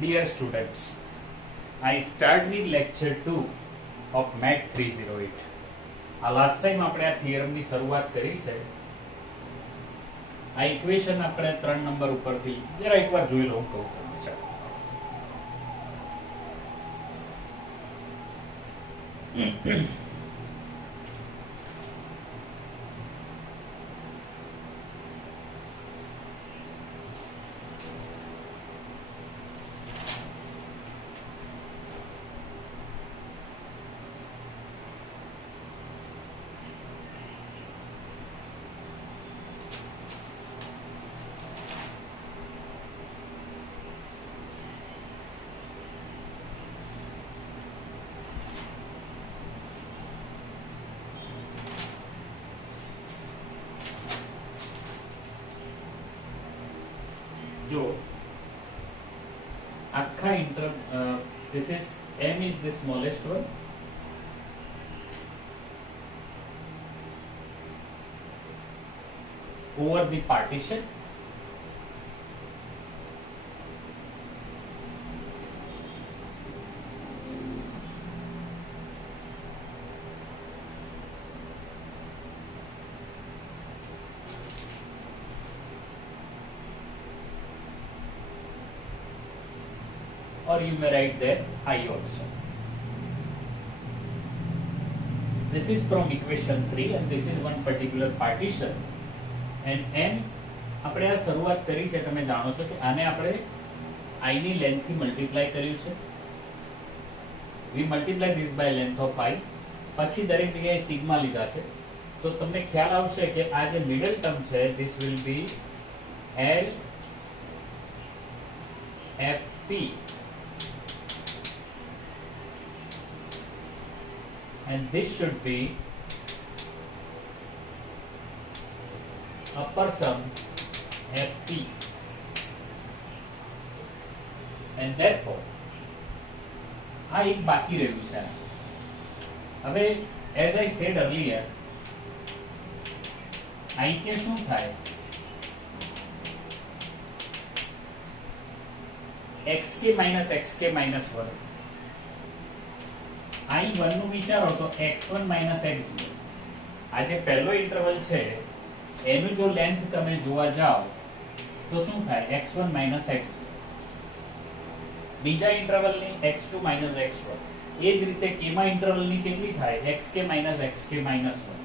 Dear students, I start with lecture 2 of Math 308. આ last time આપણે આ થિયરમની શરૂઆત કરી છે. આ ઇક્વેશન આપણે 3 નંબર ઉપરથી જરા એકવાર જોઈ લો કહું તમને. जो आखा this is m is the smallest one, over the partition, or you may write there I also. This is from equation 3 and this is one particular partition and m આપણે આ શરૂઆત કરી છે. તમે જાણો છો કે આને આપણે i ની લેન્થ થી મલ્ટીપ્લાય કર્યું છે. we multiply this by length of i. પછી દરેક જગ્યાએ સિગ્મા લીધા છે તો તમને ખ્યાલ આવશે કે આ જે મિડલ ટર્મ છે this will be l f p and this should be upper sum FP, and therefore આ એક બાકી રહ્યું છે. હવે as I said earlier I કે શું થાય xk minus xk minus 1. I1 નું વિચારો તો x1 minus x0. આ જે પહેલો ઇન્ટરવલ છે એનું જો લેન્થ તમે જોવા જાઓ તો શું થાય x1 minus x0. બીજા ઇન્ટરવલની x2 minus x1. એ જ રીતે k માં ઇન્ટરવલની કેટલી થાય xk minus xk minus 1.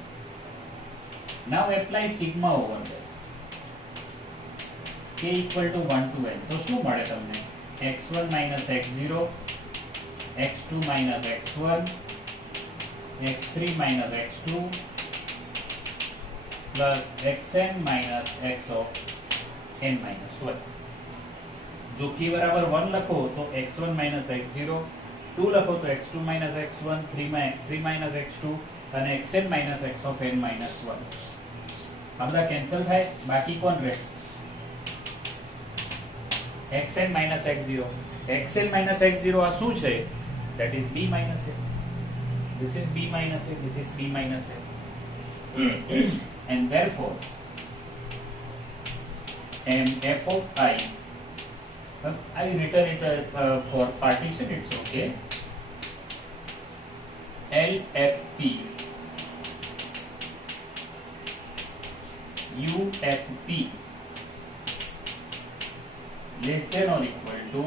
Now apply sigma over there. k equal to 1 to n. તો શું મળે તમને x1 minus x0, x2 minus x1, x3 minus x2 plus xn minus x of n minus 1. जो k बराबर 1 લખો તો x1 minus x0, 2 લખો તો x2 minus x1, 3 માં x3 minus x2 અને xn minus x of n minus 1. આ બધા કેન્સલ થાય, બાકી કોણ રહે xn minus x0. xn minus x0 આ શું છે? That is b minus a. This is b minus a. This is b minus a. And therefore, m f of I. I written it for partition. It's okay. L f p u f p less than or equal to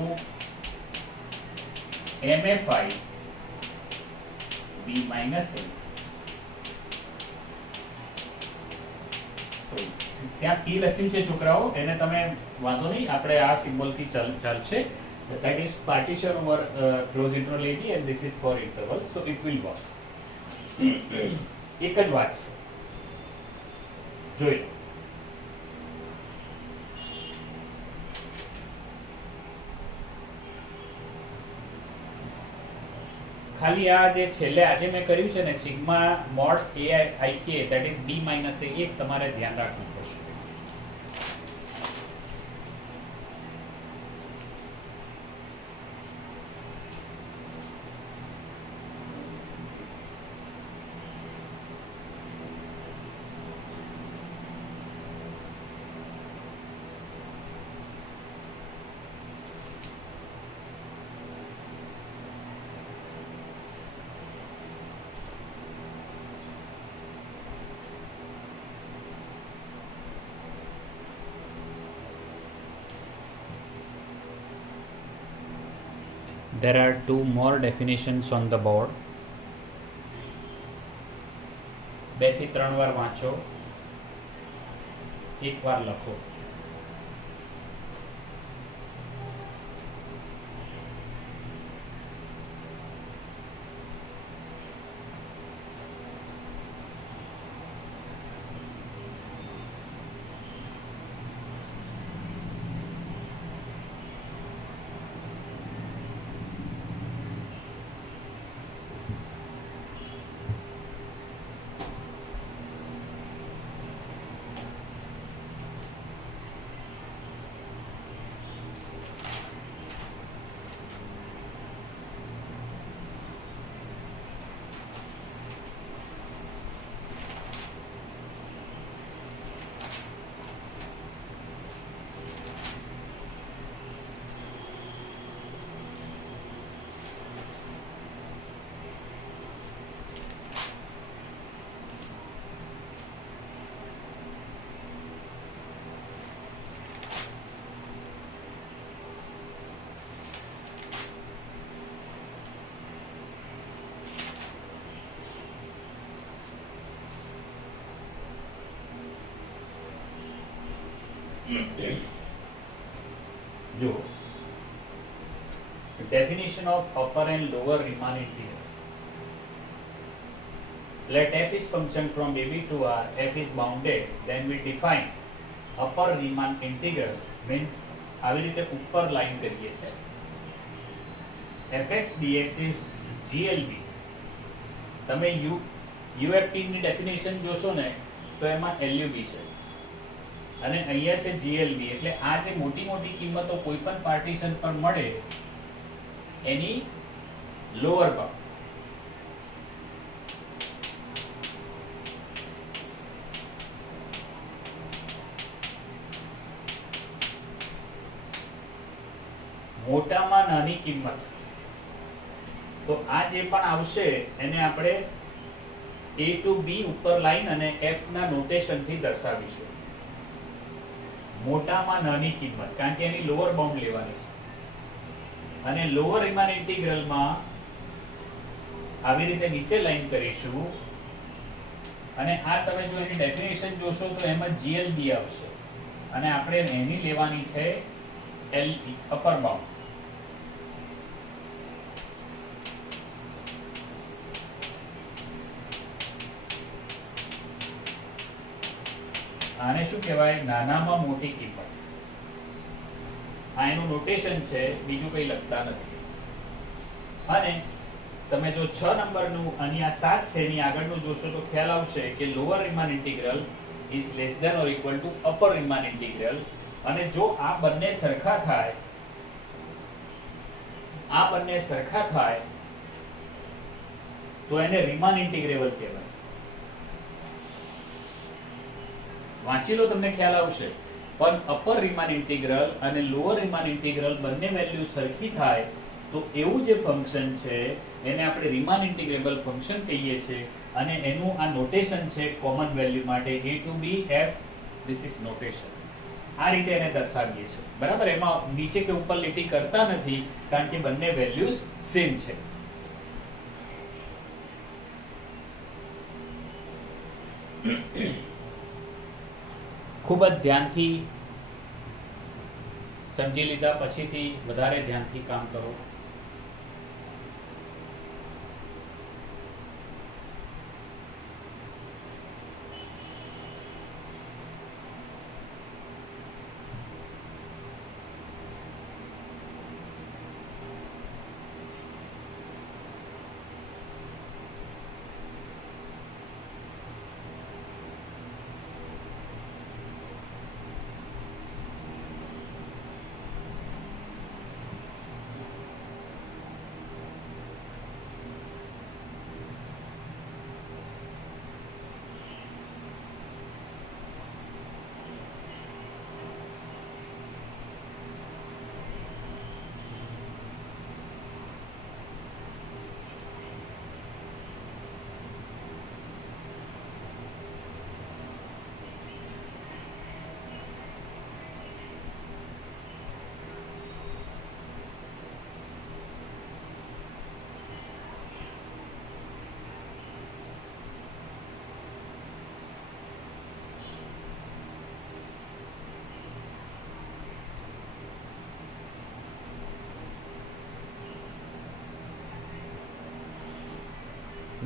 MFI B minus A. તો ત્યાં p લખ્યું છે છોકરાઓ, એને તમે વાંધો નહીં, આપણે આ સિમ્બોલ થી ચાલશે. That is partition over close interval AB and this is for interval, so it will work. એક જ વાત છે, જોઈ લો. ખાલી આ જે છેલ્લે આજે મેં કર્યું છે ને sigma mode a i k that is b minus a, એક તમારે ધ્યાન રાખવું પડશે. There are two more definitions on the board. 2 થી 3 વાર વાંચો, એક વાર લખો. જો definition of upper and lower Riemann integral. Let f is function from a b to r, f is bounded, then we define upper Riemann integral means આવી રીતે ઉપર લાઈન કરીએ છે. fx dx is glb. તમે uft ની definition જોશો ને તો એમાં lub છે અને અહીંયા છે GLB. એટલે આ જે મોટી મોટી કિંમતો કોઈ પણ પાર્ટીશન પર મળે એની લોઅર બાઉન્ડ. મોટામાં નાની કિંમત તો આ જે પણ આવશે એને આપણે a to b ઉપર લાઈન અને f ના નોટેશન થી દર્શાવીશું. મોટામાં નાની કિંમત કારણ કે એની લોઅર બાઉન્ડ લેવાની છે અને લોઅર રીમાન ઇન્ટિગ્રલમાં આવી રીતે નીચે લાઈન કરીશું અને આ તમે જો એની ડેફિનેશન જોશો તો એમાં GLB આવશે અને આપણે એની લેવાની છે LE અપર બાઉન્ડ. આને શું કહેવાય? નાનામાં મોટી કિંમત. આ એનું નોટેશન છે, બીજું કંઈ લખતા નથી. અને તમે જો 6 નંબરનું અને આ 7 છે એની આગળનું જોશો તો ખ્યાલ આવશે કે lower Riemann integral is less than or equal to upper Riemann integral. અને જો આ બંને સરખા થાય તો એને રીમાન ઇન્ટિગ્રેબલ કહેવાય. વાંચી લો તમને ખ્યાલ આવશે. પણ અપર રીમાન ઇન્ટિગ્રલ અને લોઅર રીમાન ઇન્ટિગ્રલ બંને વેલ્યુ સરખી થાય તો એવું જે ફંક્શન છે એને આપણે રીમાન ઇન્ટિગ્રેબલ ફંક્શન કહીએ છીએ અને એનું આ નોટેશન છે કોમન વેલ્યુ માટે a to b f. This is notation. આ રીતે એને દર્શાવીએ છીએ. બરાબર? એમાં નીચે કે ઉપર લીટી કરતા નથી કારણ કે બંને વેલ્યુઝ સેમ છે. ખૂબ જ ધ્યાનથી સમજી લીધા પછીથી વધારે ધ્યાનથી કામ કરો.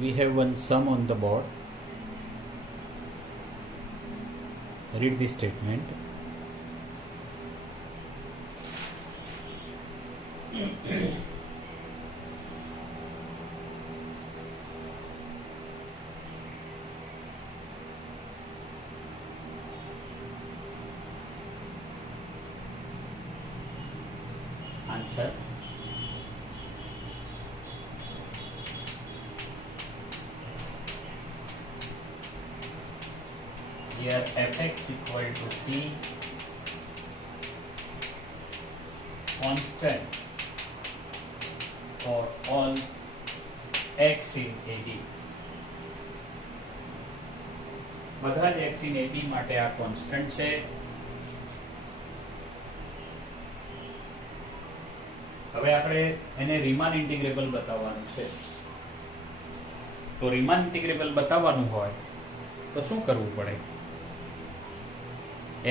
we have one sum on the board. Read the statement. Answer. Here fx equal to c constant for all x in AB. બધા જ x in AB માટે આ કોન્સ્ટન્ટ છે. હવે આપણે એને રીમાન ઇન્ટિગ્રેબલ બતાવવાનું છે. તો રીમાન ઇન્ટિગ્રેબલ બતાવવાનું હોય તો શું કરવું પડે?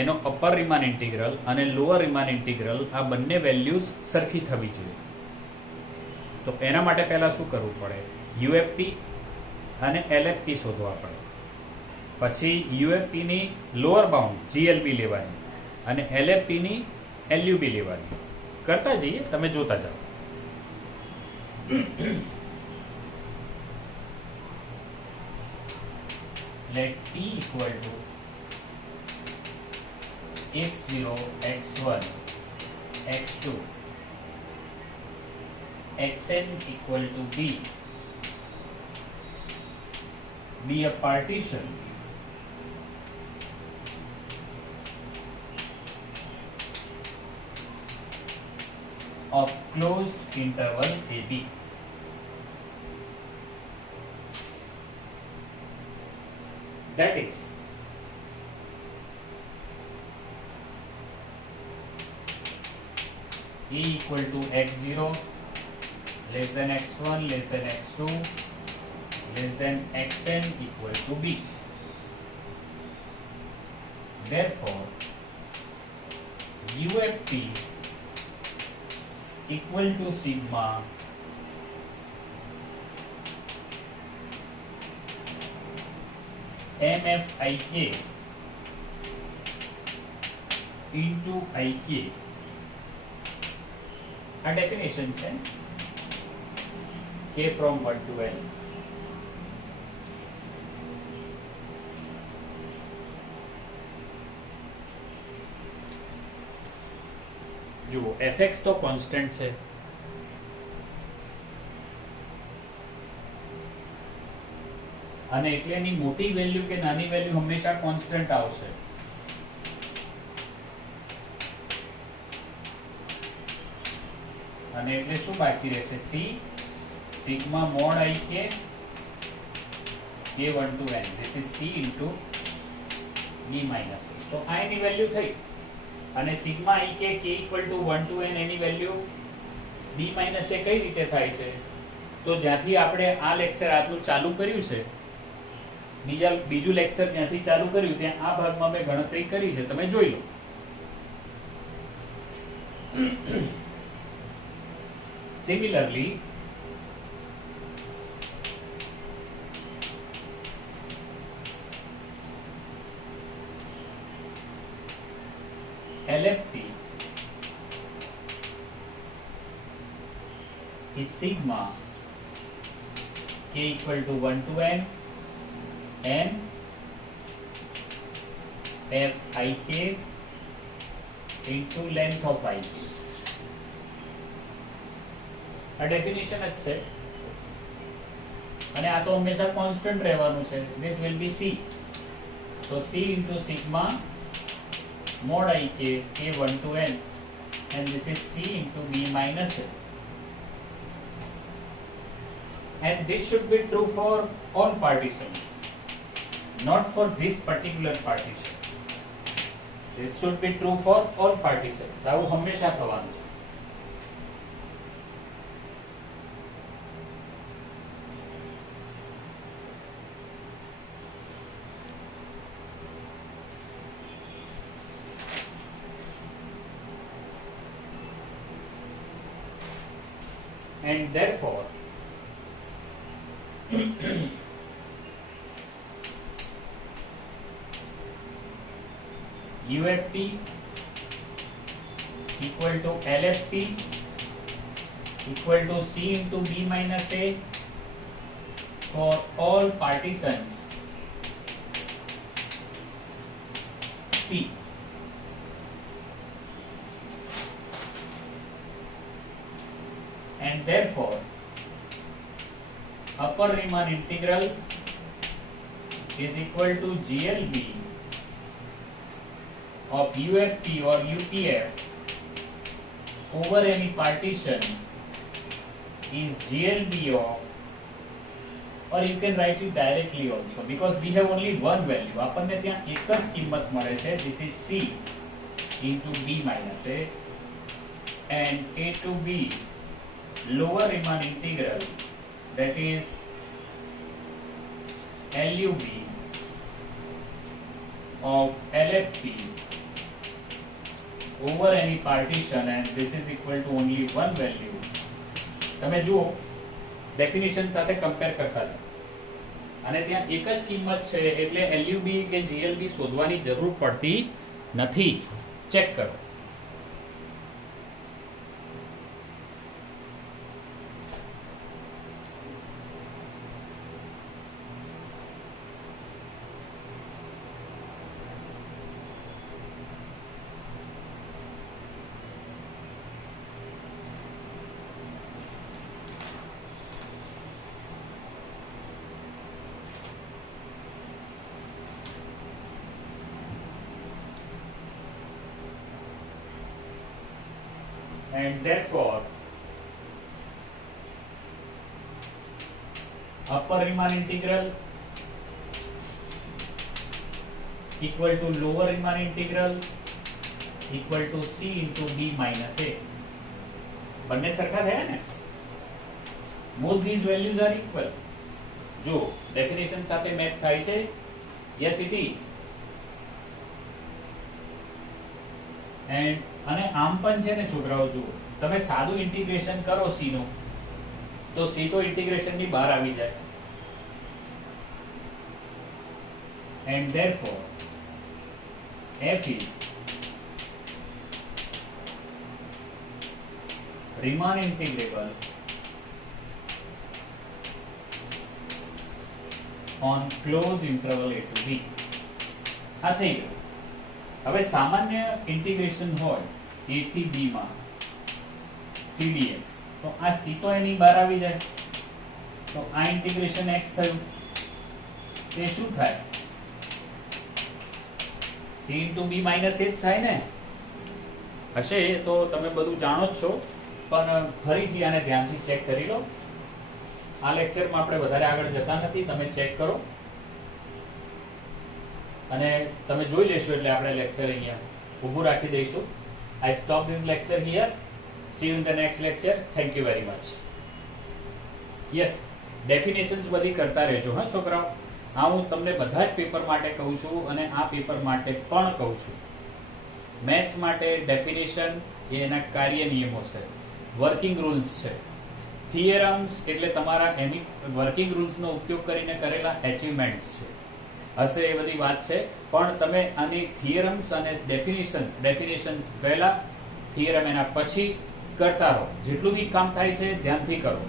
એનો અપર રીમાન ઇન્ટિગ્રલ અને લોઅર રીમાન ઇન્ટિગ્રલ આ બંને વેલ્યુઝ સરખી થવી જોઈએ. તો એના માટે પહેલા શું કરવું પડે? યુએફપી અને એલએફપી શોધવા પડે. પછી યુએફપી ની લોઅર બાઉન્ડ જીએલબી લેવાની અને એલએફપી ની એલયુબી લેવાની. કરતા જઈએ, તમે જોતા જાઓ. Let P equal to x0, x1, x2, xn equal to b be a partition of closed interval AB. That is, E equal to x0 less than x1 less than x2 less than xn equal to b. Therefore, UFP equal to sigma MFIK into IK. A definition છે K from 1 to L. જુઓ fx તો constant છે અને એટલે એની મોટી value કે નાની value હંમેશા કોન્સ્ટન્ટ આવશે. અને એટલે શું બાકી રહેશે? c sigma mod ik k1 to n. This is c into b minus a. તો આ એની વેલ્યુ થઈ. અને sigma ik k equal to 1 to n any value b minus a કઈ રીતે થાય છે? તો જ્યાંથી આપણે આ લેક્ચર આજનું ચાલુ કર્યું છે, બીજું લેક્ચર જ્યાંથી ચાલુ કર્યું ત્યાં આ ભાગમાં મેં ગણતરી કરી છે, તમે જોઈ લો. Similarly, LFP is sigma k equal to 1 to n fik into length of ik. આ ડેફિનેશન જ છે અને આ તો હંમેશા કોન્સ્ટન્ટ રહેવાનું છે. This will be c. So c into sigma mod ik k1 to n and this is c into b minus a. And this should be true for all partitions, not for this particular partition. This should be true for all partitions. આવું હંમેશા થવાનું છે. And therefore UFP equal to LFP equal to C into B minus A for all partitions P. And therefore upper Riemann integral is equal to GLB of UFP or UPF over any partition is GLB of, or you can write it directly also because we have only one value. આપણને ત્યાં એક જ કિંમત મળે છે. This is C into B minus A and A to B lower Riemann integral, that is LUB of LFP over any partition, and this is equal to only one value. તમે જુઓ definition સાથે compare કરતા હતા અને ત્યાં એક જ કિંમત છે એટલે LUB કે GLB શોધવાની જરૂર પડતી નથી. ચેક કરો. And therefore upper Riemann integral equal to lower Riemann integral equal to C into B minus A. બંને સરખા થયા ને? Both these values are equal. જો ડેફિનેશન સાથે મેચ થાય છે? Yes it is. And અને આમ પણ છે ને છોકરાઓ, જુઓ તમે સાદું ઇન્ટિગ્રેશન કરો C નું તો C તો ઇન્ટિગ્રેશન ની બહાર આવી જાય. And therefore F is Riemann integrable on closed interval A to B. આ થઈ ગયું. હવે સામાન્ય ઇન્ટિગ્રેશન હોય A થી B માં CdX, તો આ C તો એની બહાર આવી જાય, તો આ ઇન્ટિગ્રેશન x થયું. તે શું થાય? C into B minus A થાય ને? હશે તો તમે બધું જાણો જ છો, પણ ફરીથી આને ધ્યાનથી ચેક કરી લો. આ લેક્ચરમાં આપણે વધારે આગળ જતા નથી, તમે ચેક કરો અને તમે જોઈ લેશો એટલે આપણે લેક્ચર અહીંયા ઊભું રાખી દઈશું. I stop this lecture here. See you in the next lecture. Thank you very much. Yes, definitions બધી કરતા રહેજો હા છોકરાઓ. આ હું તમને બધા જ પેપર માટે કહું છું અને આ પેપર માટે પણ કહું છું. મેથ્સ માટે ડેફિનેશન એ એના કાર્ય નિયમો છે, વર્કિંગ રૂલ્સ છે. થિયરમ્સ એટલે તમારા વર્કિંગ રૂલ્સનો ઉપયોગ કરીને કરેલા અચીવમેન્ટ્સ છે. હશે એ બધી વાત છે, પણ તમે આની થિયરમ્સ અને ડેફિનેશન્સ પહેલા, થિયરમ એના પછી કરતા રહો. જેટલું બી કામ થાય છે ધ્યાનથી કરો.